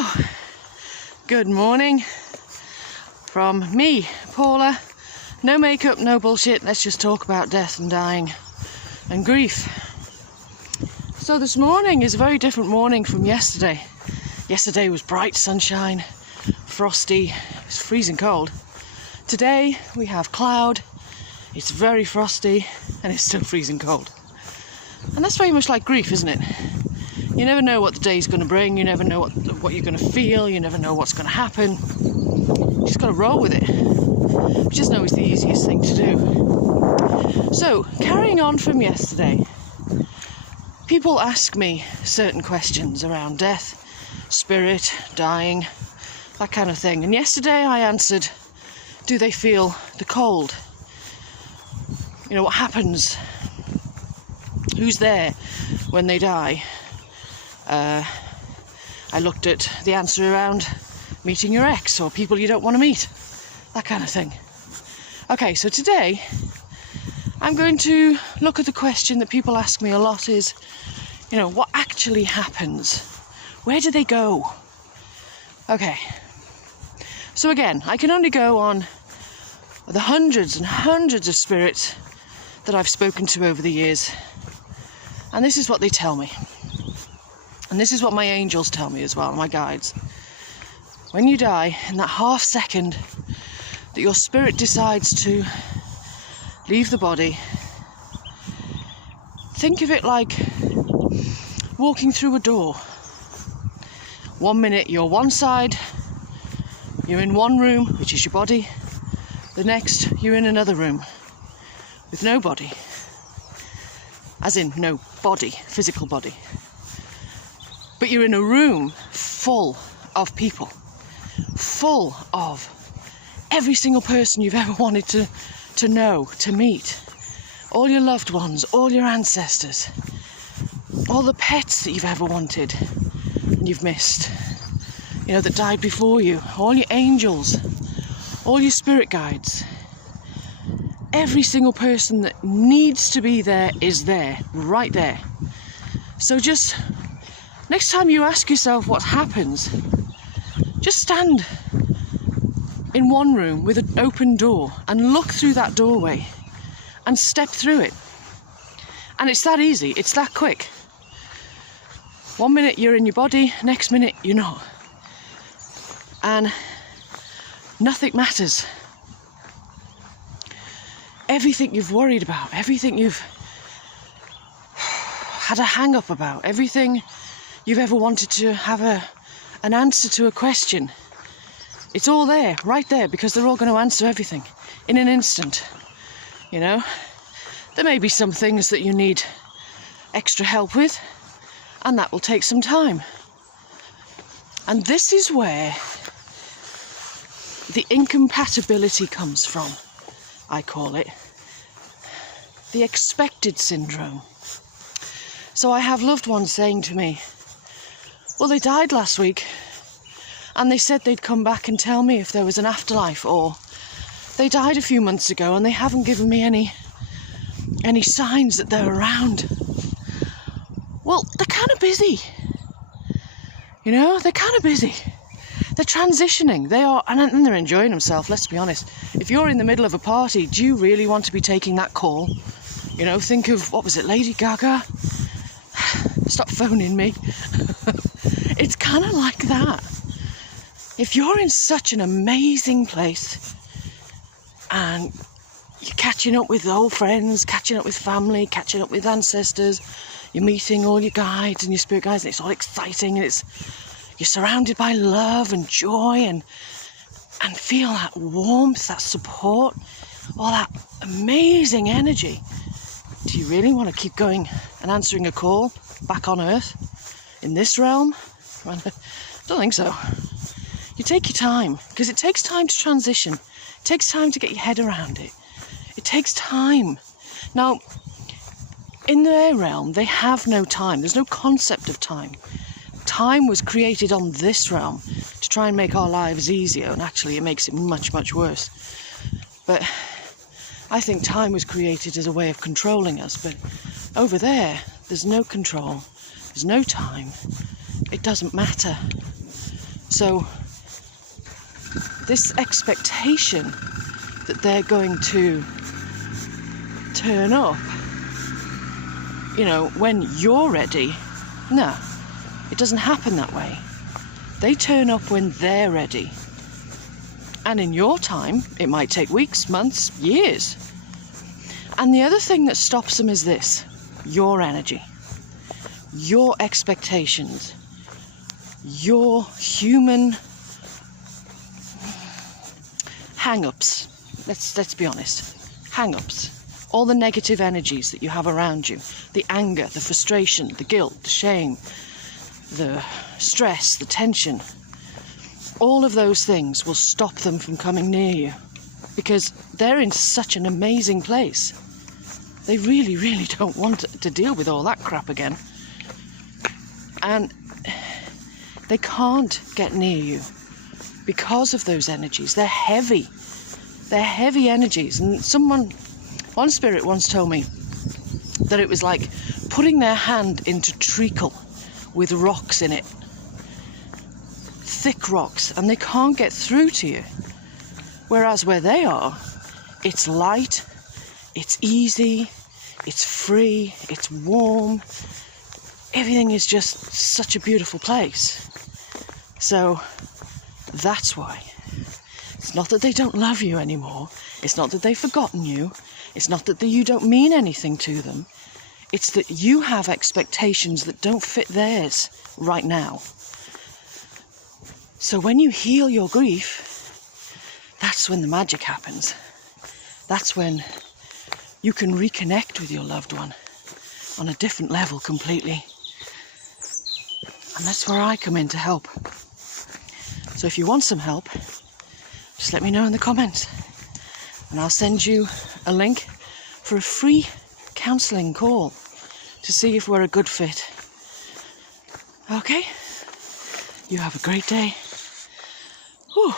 Oh, good morning from me, Paula. No makeup, no bullshit. Let's just talk about death and dying and grief. So this morning is a very different morning from yesterday. Yesterday was bright sunshine, frosty, it was freezing cold. Today we have cloud, it's very frosty and it's still freezing cold. And that's very much like grief, isn't it? You never know what the day's going to bring, you never know what you're going to feel, you never know what's going to happen. You just got to roll with it, which isn't always the easiest thing to do. So, carrying on from yesterday, people ask me certain questions around death, spirit, dying, that kind of thing. And yesterday I answered, do they feel the cold? You know, what happens? Who's there when they die? I looked at the answer around meeting your ex or people you don't want to meet, that kind of thing. Okay, so today I'm going to look at the question that people ask me a lot is, you know, what actually happens? Where do they go? Okay, so again, I can only go on the hundreds and hundreds of spirits that I've spoken to over the years, and this is what they tell me. And this is what my angels tell me as well, my guides. When you die, in that half second that your spirit decides to leave the body, think of it like walking through a door. 1 minute you're one side, you're in one room, which is your body. The next, you're in another room with no body. As in, no body, physical body. But you're in a room full of people, full of every single person you've ever wanted to know, to meet. All your loved ones, all your ancestors, all the pets that you've ever wanted and you've missed, you know, that died before you, all your angels, all your spirit guides. Every single person that needs to be there is there, right there. So just next time you ask yourself what happens, just stand in one room with an open door and look through that doorway and step through it. And it's that easy, it's that quick. 1 minute you're in your body, next minute you're not. And nothing matters. Everything you've worried about, everything you've had a hang-up about, everything you've ever wanted to have an answer to a question, it's all there, right there, because they're all going to answer everything in an instant. You know, there may be some things that you need extra help with, and that will take some time. And this is where the incompatibility comes from, I call it. The expected syndrome. So I have loved ones saying to me, well, they died last week and they said they'd come back and tell me if there was an afterlife, or they died a few months ago and they haven't given me any signs that they're around. Well, they're kind of busy. You know, they're kind of busy. They're transitioning. They are, and they're enjoying themselves, let's be honest. If you're in the middle of a party, do you really want to be taking that call? You know, think of, what was it, Lady Gaga? Stop phoning me. It's kind of like that. If you're in such an amazing place and you're catching up with old friends, catching up with family, catching up with ancestors, you're meeting all your guides and your spirit guides, and it's all exciting, and you're surrounded by love and joy and feel that warmth, that support, all that amazing energy. Do you really want to keep going and answering a call back on Earth, in this realm? I don't think so. You take your time, because it takes time to transition. It takes time to get your head around it. It takes time. Now, in their realm, they have no time. There's no concept of time. Time was created on this realm to try and make our lives easier, and actually it makes it much, much worse. But I think time was created as a way of controlling us, but over there, there's no control, there's no time, it doesn't matter. So this expectation that they're going to turn up, you know, when you're ready, no, it doesn't happen that way. They turn up when they're ready. And in your time, it might take weeks, months, years. And the other thing that stops them is this: your energy, your expectations, your human hang-ups. Let's be honest. Hang-ups. All the negative energies that you have around you. The anger, the frustration, the guilt, the shame, the stress, the tension. All of those things will stop them from coming near you, because they're in such an amazing place. They really, really don't want to deal with all that crap again. And they can't get near you because of those energies. They're heavy. They're heavy energies. And one spirit once told me that it was like putting their hand into treacle with rocks in it. Thick rocks, and they can't get through to you. Whereas where they are, it's light, it's easy, it's free, it's warm. Everything is just such a beautiful place. So that's why. It's not that they don't love you anymore. It's not that they've forgotten you. It's not that you don't mean anything to them. It's that you have expectations that don't fit theirs right now. So when you heal your grief, that's when the magic happens. That's when you can reconnect with your loved one on a different level completely. And that's where I come in to help. So if you want some help, just let me know in the comments, and I'll send you a link for a free counselling call to see if we're a good fit. Okay? You have a great day. Whew.